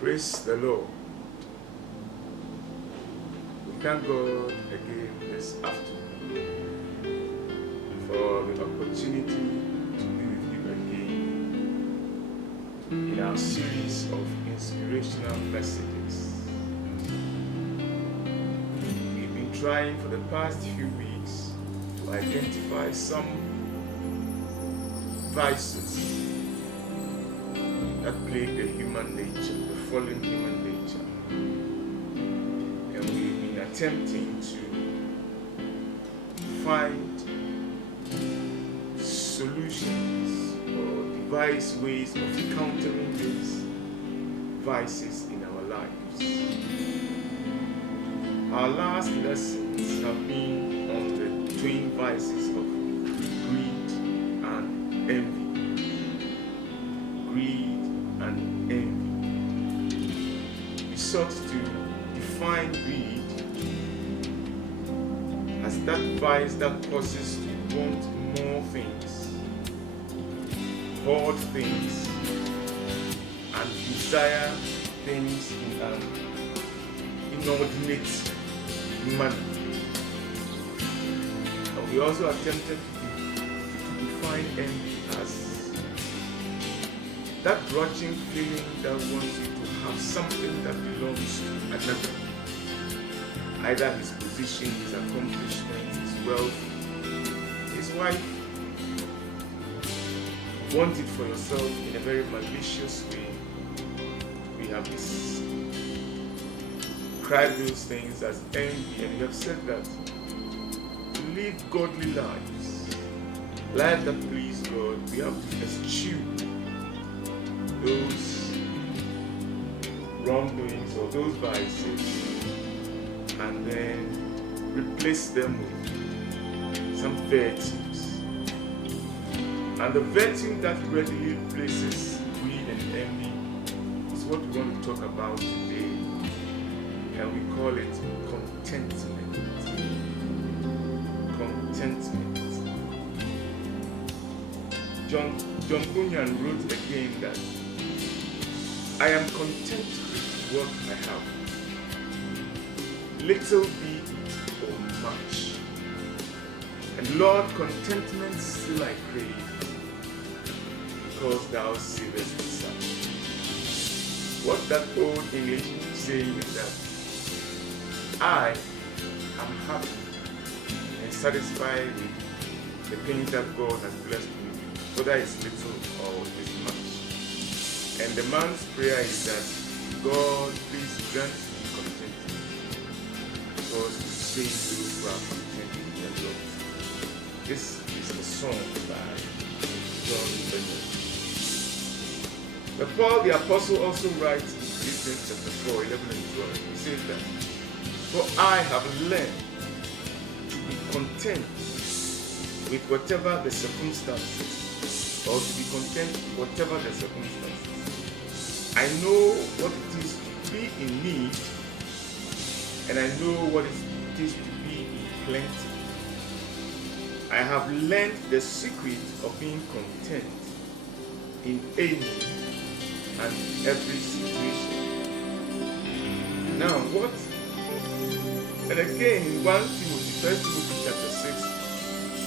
Praise the Lord. We thank God again this afternoon for the opportunity to be with you again in our series of inspirational messages. We've been trying for the past few weeks to identify some vices that plague the human nature, the fallen human nature. And we've been attempting to find solutions or devise ways of countering these vices in our lives. Our last lessons have been on the twin vices of greed and envy. Greed and envy. We sought to define greed as that vice that causes to want more things, hoard things, and desire things in an inordinate manner. And we also attempted to define envy as that grudging feeling that wants you to have something that belongs to another. Either his position, his accomplishment, his wealth, his wife. Want it for yourself in a very malicious way. We have described those things as envy, and we have said that to live godly lives, life that please God, we have to eschew those wrongdoings or those vices and then replace them with some virtues. And the virtue that readily replaces greed and envy is what we want to talk about today, and we call it contentment. Contentment. John Bunyan wrote again that I am content with what I have, little be it or much. And Lord, contentment still I crave, because thou savest such. What that old English is saying is that I am happy and satisfied with the things that God has blessed me, whether it's little or it's much. And the man's prayer is that God, please grant me contentment, because you save those who are content with their Lord. This is a song by John Bunyan. But Paul the Apostle also writes in Ephesians chapter 4, 11 and 12. He says that, for I have learned to be content with whatever the circumstances, or to be content with whatever the circumstances. I know what it is to be in need, and I know what it is to be in plenty. I have learned the secret of being content in any and every situation. Now, what? And again, in 1 Timothy chapter 6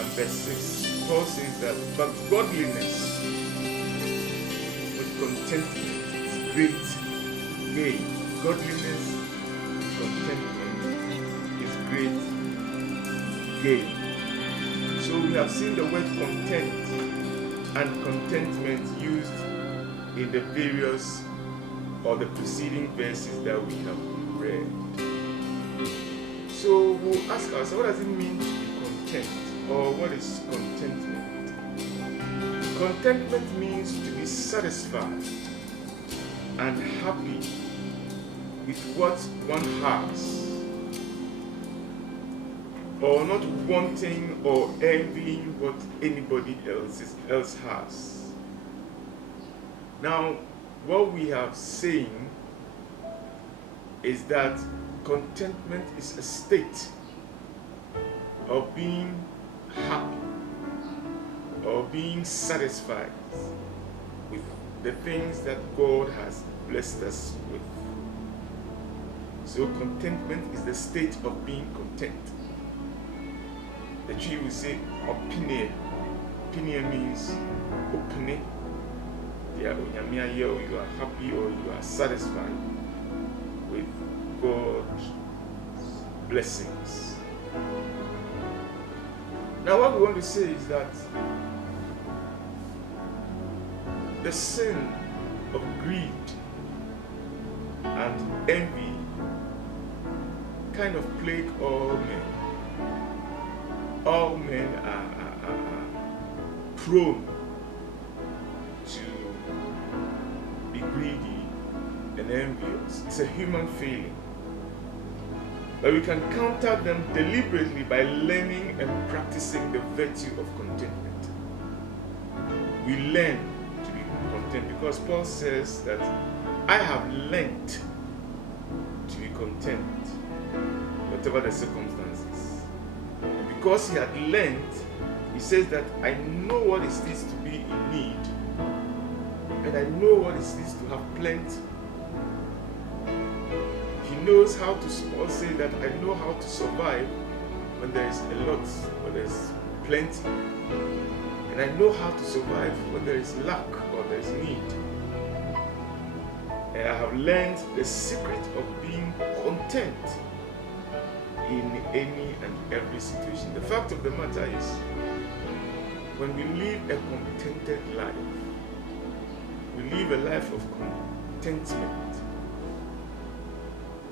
and verse 6, Paul says that, but godliness with contentment is great gain. Godliness with contentment is great gain. So we have seen the word content and contentment used in the various or the preceding verses that we have read. So we'll ask ourselves, what does it mean to be content? Or what is contentment? Contentment means to be satisfied and happy with what one has, or not wanting or envying what anybody else has. Now, what we have seen is that contentment is a state of being happy or being satisfied with the things that God has blessed us with. So contentment is the state of being content. The tree will say opinia. Opinia means opening. You are happy or you are satisfied with God's blessings. Now what we want to say is that the sin of greed and envy kind of plague all men. All men are prone to be greedy and envious. It's a human feeling. But we can counter them deliberately by learning and practicing the virtue of contentment. We learn to be content because Paul says that I have learned to be content, whatever the circumstances. And because he had learned, he says that I know what it is to be in need, and I know what it is to have plenty. He knows how to say that I know how to survive when there is a lot, when there is plenty. And I know how to survive when there is lack or there is need. And I have learned the secret of being content in any and every situation. The fact of the matter is, when we live a contented life, we live a life of contentment.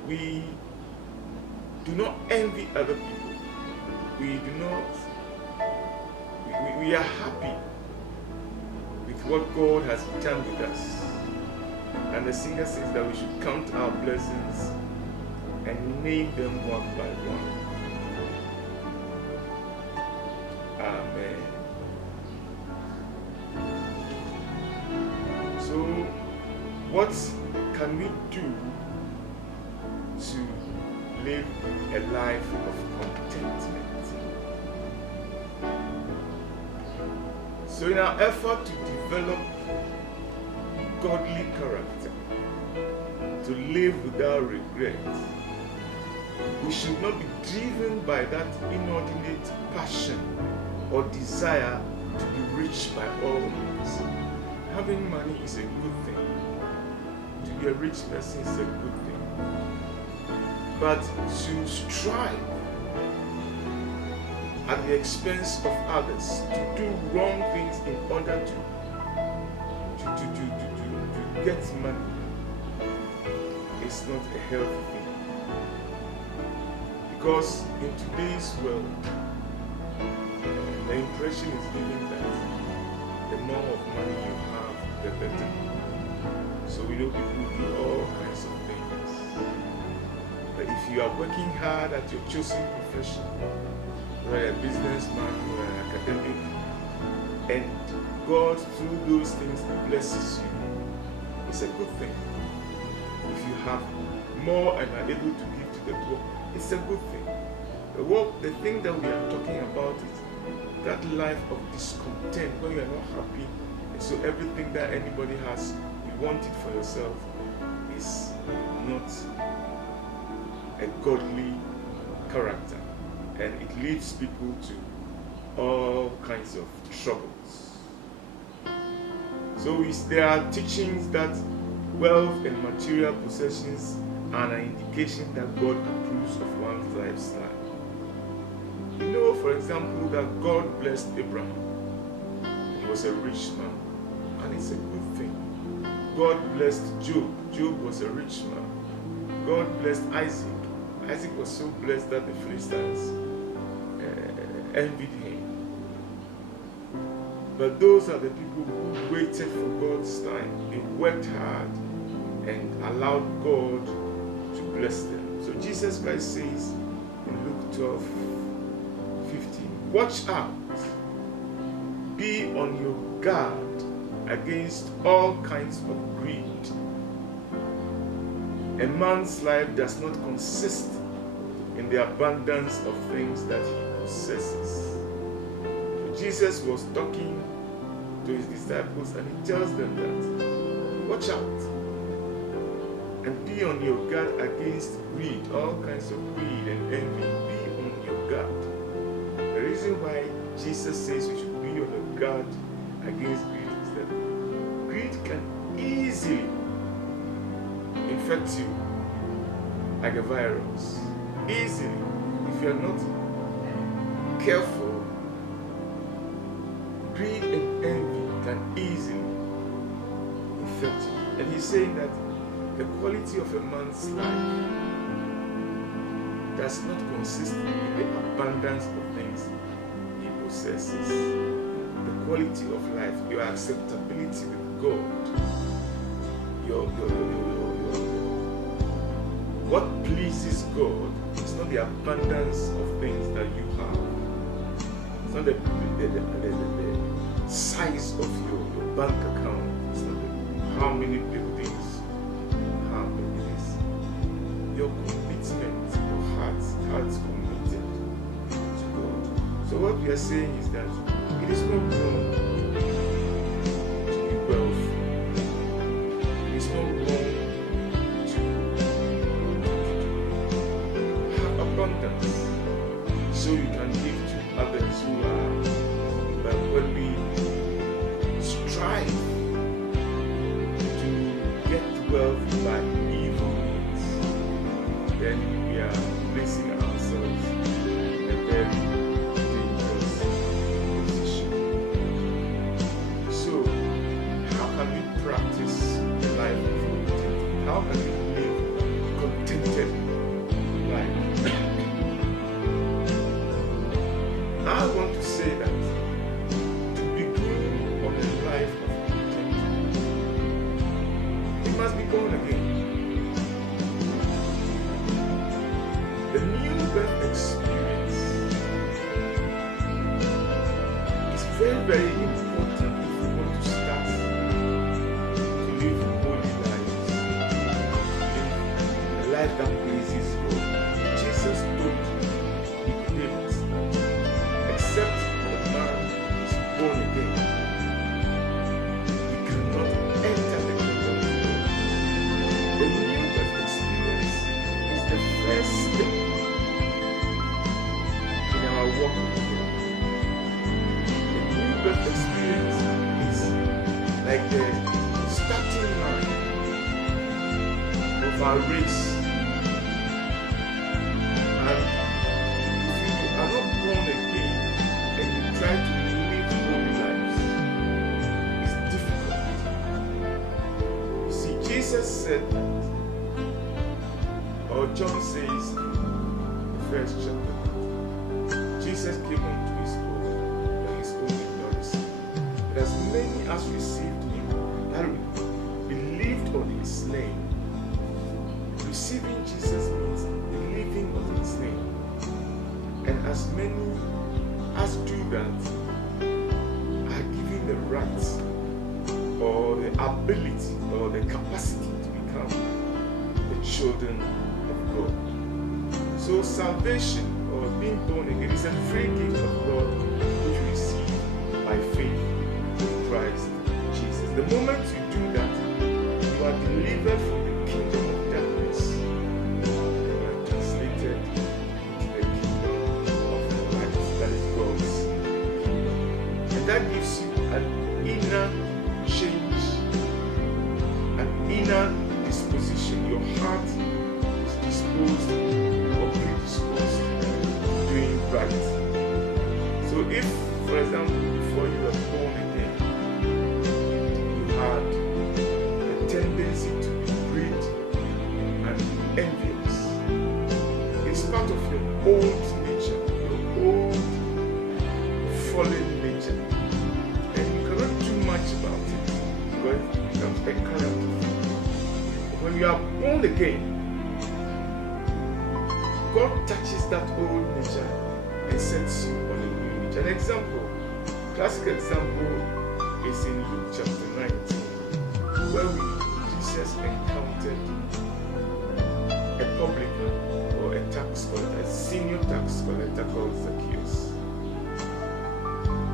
We do not envy other people. We are happy with what God has done with us. And the singer says that we should count our blessings and name them one by one. Amen. So, what can we do to live a life of contentment? So in our effort to develop godly character, to live without regret, we should not be driven by that inordinate passion or desire to be rich by all means. Having money is a good thing. To be a rich person is a good thing. But to strive at the expense of others, to do wrong things in order to get money is not a healthy thing. Because in today's world, the impression is given that the more of money you have, the better. So we know people do all kinds of things. But if you are working hard at your chosen profession, you are a businessman, you are an academic, and God through those things blesses you, it's a good thing. If you have more and are able to give to the poor, it's a good thing. The thing that we are talking about is that life of discontent when you are not happy, and so everything that anybody has, you want it for yourself, is not a godly character, and it leads people to all kinds of troubles. So there are teachings that wealth and material possessions are an indication that God approves of one's lifestyle. You know, for example, that God blessed Abraham. He was a rich man, and it's a good thing. God blessed Job. Job was a rich man. God blessed Isaac. Isaac was so blessed that the Philistines envied him. But those are the people who waited for God's time. They worked hard and allowed God to bless them. So Jesus Christ says in Luke 12:15, watch out, be on your guard against all kinds of greed. A man's life does not consist in the abundance of things that he possesses. So Jesus was talking to his disciples and he tells them that, watch out. And be on your guard against greed, all kinds of greed and envy. Be on your guard. The reason why Jesus says we should be on your guard against greed is that greed can easily infect you like a virus. Easily. If you are not careful, greed and envy can easily infect you. And he's saying that the quality of a man's life does not consist in the abundance of things he possesses. The quality of life, your acceptability with God, what pleases God is not the abundance of things that you have. It's not the size of your bank account. It's not how many buildings you have. It is your commitment, your heart, how it's committed to God. So what we are saying is that it is not wrong to be wealthy. It is not wrong abundance, so you can give to others who are, but when we strive to get wealth by evil means, then we are placing ourselves in a very dangerous position. So, how can we practice the life of contentment? How can we live contented life? I want to say that to begin on a life of contentment, you must be born again. The new birth experience is very, very important if you want to start to live holy lives, a life that pleases God. Jesus told Nicodemus that except the man is born again, he cannot enter the kingdom of God. The new birth experience is the first step in our walk with God. The new birth experience is like the starting line of our race. And if you are not born again and you try to live holy lives, it's difficult. You see, Jesus said that, or John says in the first chapter, Jesus came unto his own, but his own did not receive. But as many as received him, that believed on his name. Receiving Jesus means believing on his name. And as many as do that are given the right or the ability or the capacity to become the children of God. So salvation or being born again is a free gift of God which we receive by faith in Christ Jesus. The moment you do that, you are delivered from the kingdom of darkness. You are translated into the kingdom of light, that is God's kingdom. And that gives you an inner change, an inner disposition. Your heart is disposed or predisposed to doing right. So if, for example, before you were born again, you had a tendency to be greedy and envious, it's part of your old nature, your old fallen nature. And you cannot do much about it because it becomes a character. When you are born again, God touches that old nature and sets you on a new nature. An example, classic example is in Luke chapter 19, where Jesus encountered a publican or a tax collector, a senior tax collector called Zacchaeus.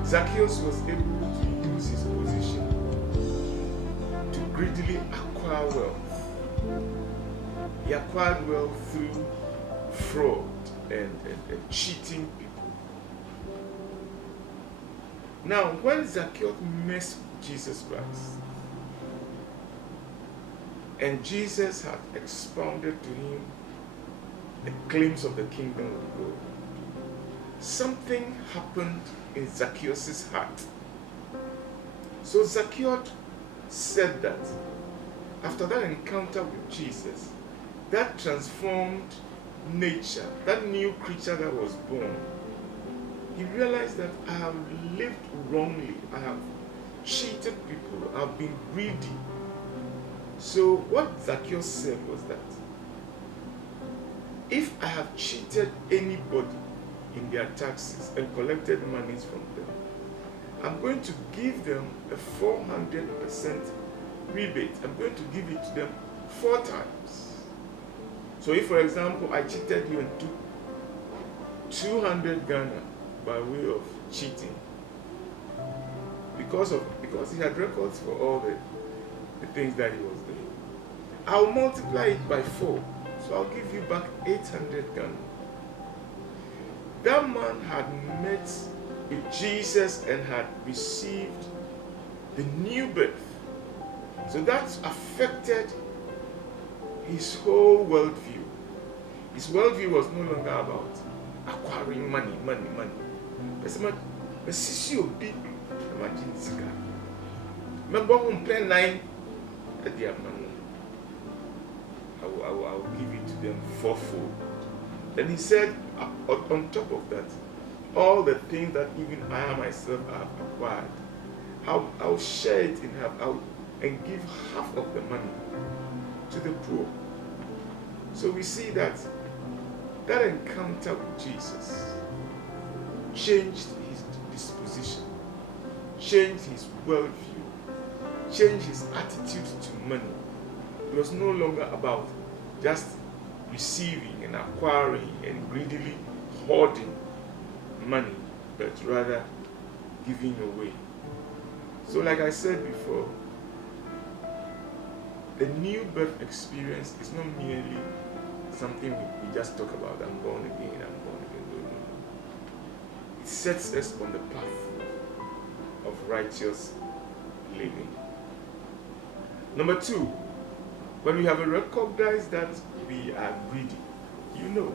Zacchaeus was able to use his position to greedily acquire wealth. He acquired wealth through fraud and cheating people. Now, when Zacchaeus met Jesus Christ, and Jesus had expounded to him the claims of the kingdom of God, something happened in Zacchaeus' heart. So Zacchaeus said that after that encounter with Jesus, that transformed nature, that new creature that was born, he realized that I have lived wrongly, I have cheated people, I've been greedy. So what Zacchaeus said was that if I have cheated anybody in their taxes and collected monies from them, I'm going to give them a 400% rebate. I'm going to give it to them 4 times. So if, for example, I cheated you and took 200 Ghana by way of cheating, because he had records for all the things that he was doing, I'll multiply it by 4. So I'll give you back 800 Ghana. That man had met with Jesus and had received the new birth. So that affected his whole worldview. His worldview was no longer about acquiring money. I will give it to them fourfold. Then he said, on top of that, all the things that even I myself have acquired, I'll share it in half and give half of the money to the poor. So we see that encounter with Jesus changed his disposition, changed his worldview, changed his attitude to money. It was no longer about just receiving and acquiring and greedily hoarding money, but rather giving away. So like I said before, the new birth experience is not merely something we just talk about. I'm born again, I'm born again. No. It sets us on the path of righteous living. Number 2, when we have recognized that we are greedy, you know.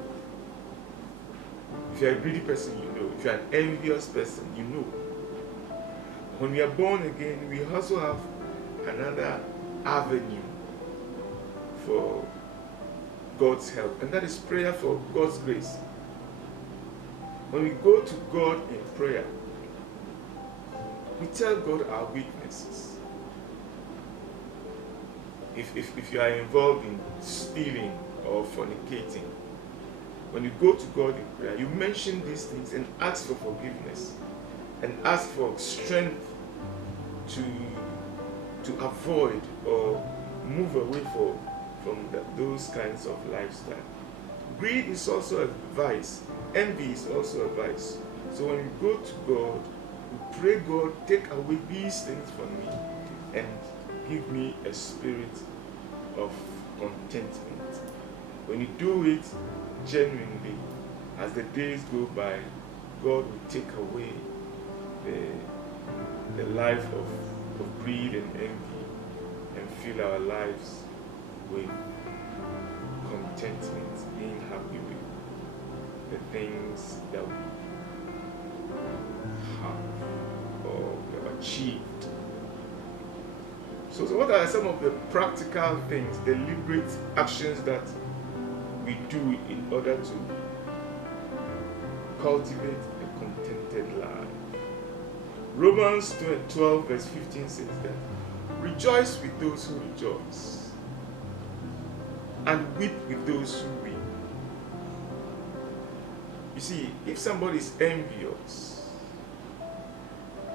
If you're a greedy person, you know. If you're an envious person, you know. When we are born again, we also have another avenue for God's help, and that is prayer for God's grace. When we go to God in prayer, we tell God our weaknesses. If you are involved in stealing or fornicating, when you go to God in prayer, you mention these things and ask for forgiveness and ask for strength to avoid or move away from those kinds of lifestyle. Greed is also a vice. Envy is also a vice. So when we go to God, we pray, God, take away these things from me and give me a spirit of contentment. When you do it genuinely, as the days go by, God will take away the life of greed and envy and fill our lives with contentment, being happy with the things that we have or we have achieved. So what are some of the practical things, deliberate actions that we do in order to cultivate a contented life? Romans 12 verse 15 says that rejoice with those who rejoice and weep with those who weep. You see, if somebody is envious,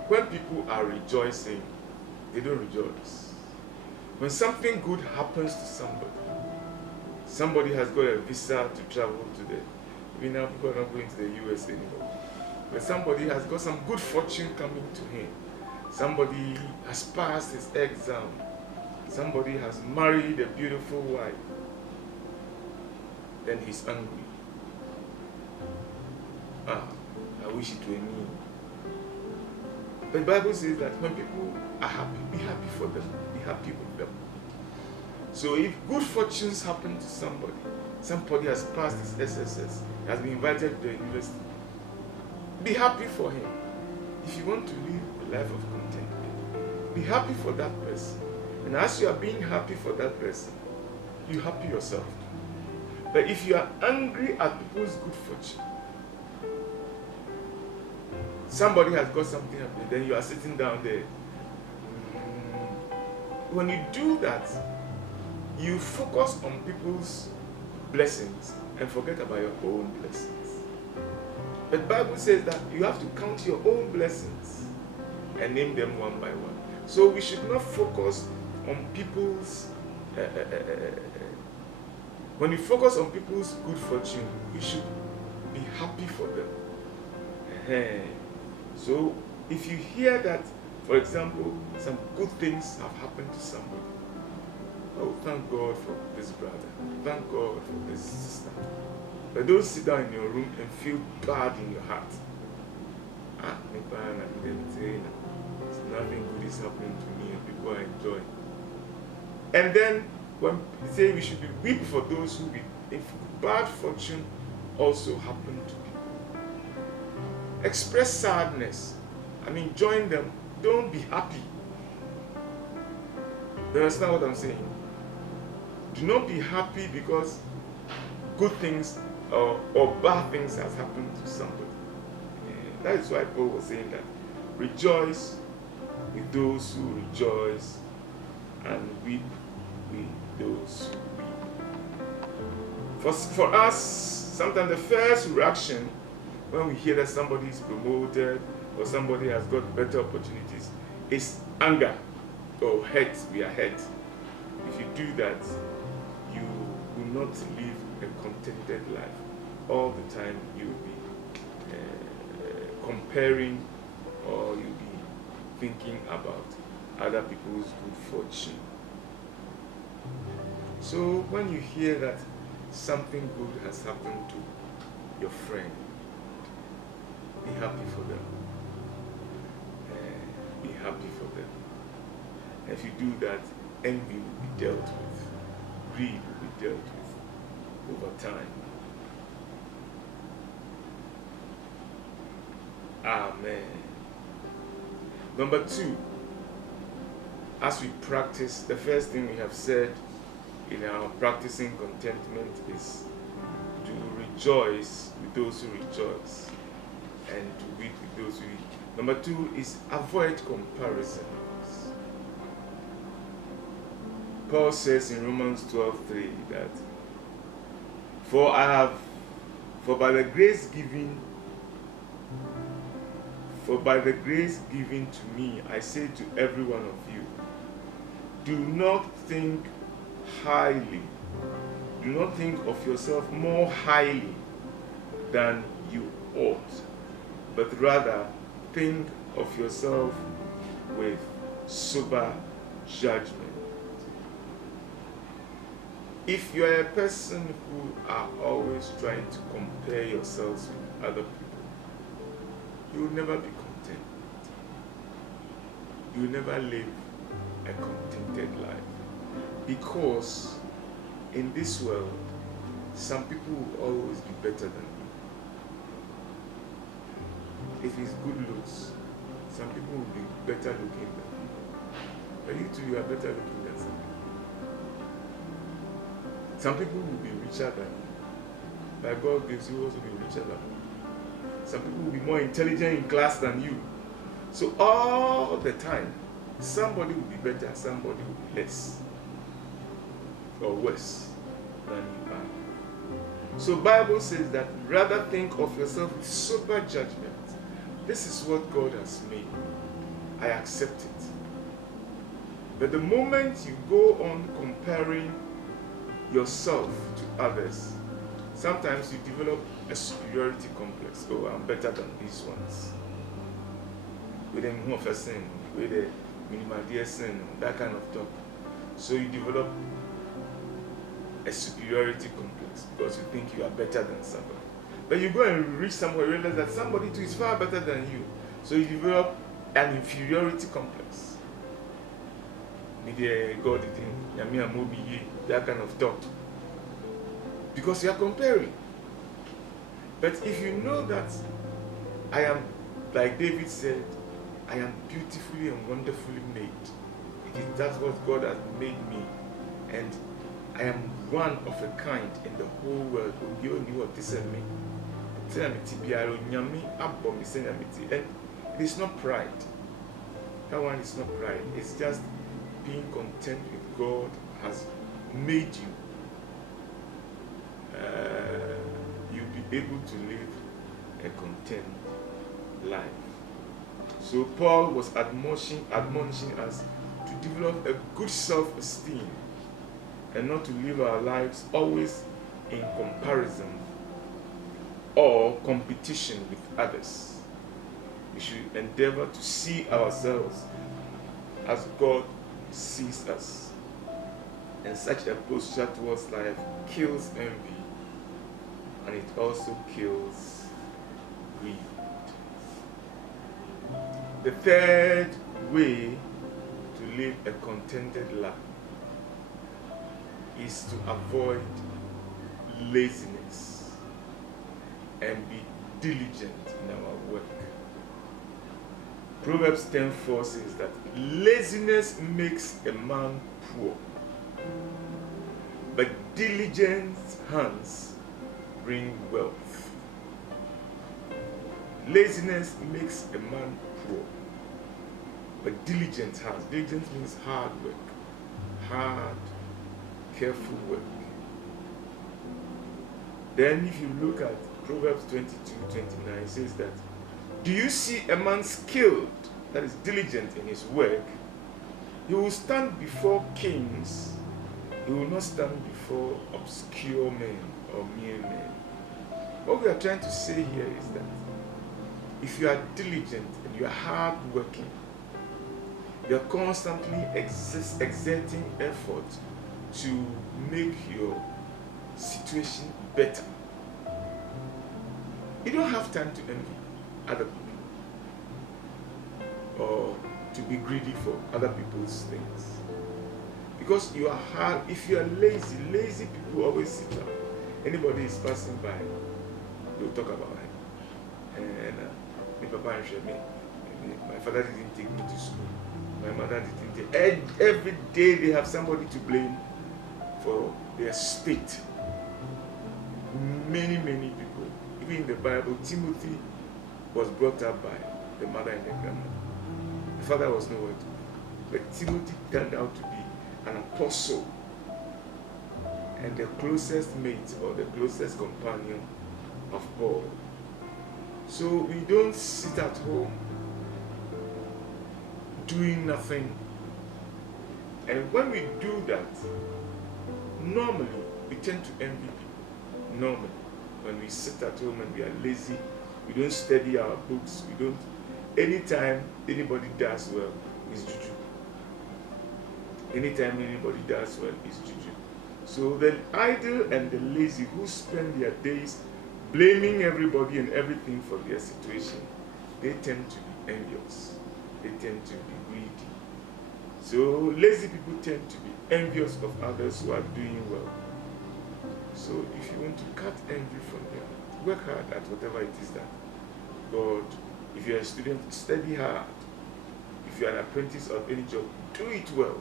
when people are rejoicing, they don't rejoice. When something good happens to somebody has got a visa to travel to even now people are not going to the US anymore. But somebody has got some good fortune coming to him. Somebody has passed his exam. Somebody has married a beautiful wife. then he's angry. I wish it were me. But the Bible says that when people are happy, be happy for them. Be happy with them. So if good fortunes happen to somebody has passed his SSS, has been invited to the university, be happy for him. If you want to live a life of contentment, be happy for that person. And as you are being happy for that person, you happy yourself. But if you are angry at people's good fortune, somebody has got something happening, then you are sitting down there. When you do that, you focus on people's blessings and forget about your own blessings. But the Bible says that you have to count your own blessings and name them one by one. So we should not focus on people's when you focus on people's good fortune, you should be happy for them. So if you hear that, for example, some good things have happened to somebody, oh, thank God for this brother, thank God for this sister. But don't sit down in your room and feel bad in your heart. Nothing good is happening to me and people are enjoying. And then when we say we should be weep for those who if bad fortune also happen to people. Express sadness. Join them. Don't be happy. You understand what I'm saying? Do not be happy because good things or bad things has happened to somebody. That is why Paul was saying that rejoice with those who rejoice and weep with those who weep. For us, sometimes the first reaction when we hear that somebody is promoted or somebody has got better opportunities is anger or hate. We are hurt. If you do that, you will not live a contented life. All the time you will be comparing or you'll be thinking about other people's good fortune. So when you hear that something good has happened to your friend, be happy for them. Be happy for them. And if you do that, envy will be dealt with. Greed will be dealt with over time. Amen. Number 2, as we practice, the first thing we have said in our practicing contentment is to rejoice with those who rejoice and to weep with those who weep. Number 2 is avoid comparisons. Paul says in Romans 12:3 that for by the grace given to me, I say to every one of you, do not think highly. Do not think of yourself more highly than you ought, but rather think of yourself with sober judgment. If you are a person who are always trying to compare yourselves with other people, you will never be content. You will never live a contented life. Because in this world, some people will always be better than you. If it's good looks, some people will be better looking than you. But you too, you are better looking than some people. Some people will be richer than you. By God gives you also be richer than you. Some people will be more intelligent in class than you. So all the time, somebody will be better, somebody will be less or worse than you are. So Bible says that rather think of yourself with sober judgment. This is what God has made. I accept it. But the moment you go on comparing yourself to others, sometimes you develop a superiority complex. Oh, I'm better than these ones. With them who of a sin, with the minimal dear sin, that kind of talk. So you develop a superiority complex because you think you are better than somebody. But you go and reach somewhere, realize that somebody too is far better than you. So you develop an inferiority complex. God, that kind of thought. Because you are comparing. But if you know that I am, like David said, I am beautifully and wonderfully made. That's what God has made me. And I am one of a kind in the whole world. And it is not pride. That one is not pride. It's just being content with God has made you. You'll be able to live a content life. So Paul was admonishing us to develop a good self-esteem and not to live our lives always in comparison or competition with others. We should endeavor to see ourselves as God sees us. And such a posture towards life kills envy, and it also kills greed. The third way to live a contented life is to avoid laziness and be diligent in our work. Proverbs 10:4 says that laziness makes a man poor, but diligent hands bring wealth. Laziness makes a man poor, but diligent hands. Diligence means hard work, hard, careful work. Then if you look at Proverbs 22:29, it says that, do you see a man skilled, that is diligent in his work? He will stand before kings. He will not stand before obscure men or mere men. What we are trying to say here is that if you are diligent and you are hard working, you are constantly exerting effort to make your situation better. You don't have time to envy other people or to be greedy for other people's things. Because you are hard. If you are lazy people always sit down. Anybody is passing by, they'll talk about him. And my father didn't take me to school. My mother didn't take. Every day they have somebody to blame for their state. Many people. Even in the Bible, Timothy was brought up by the mother and the grandmother. The father was nowhere to be. But Timothy turned out to be an apostle and the closest mate or the closest companion of Paul. So we don't sit at home doing nothing. And when we do that, normally we tend to envy people. Normally, when we sit at home and we are lazy, we don't study our books, we don't. Anytime anybody does well, it's juju. Anytime anybody does well, it's juju. So the idle and the lazy who spend their days blaming everybody and everything for their situation, they tend to be envious. They tend to be greedy. So lazy people tend to be envious of others who are doing well. So if you want to cut envy from them, work hard at whatever it is that God, if you're a student, study hard. If you're an apprentice of any job, do it well.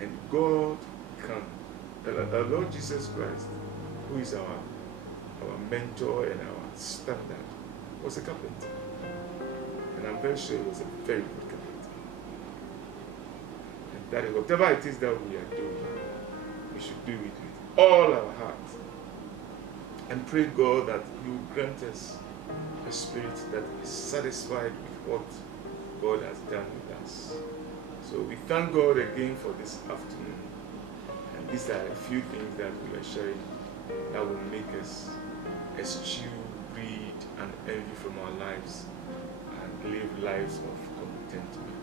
And God can. The Lord Jesus Christ, who is our mentor and our standard, was a carpenter. And I'm very sure he was a very good carpenter. And that is whatever it is that we are doing, we should do it with all our heart. And pray God that He will grant us a spirit that is satisfied with what God has done with us. So we thank God again for this afternoon. And these are a few things that we are sharing that will make us eschew greed and envy from our lives and live lives of contentment.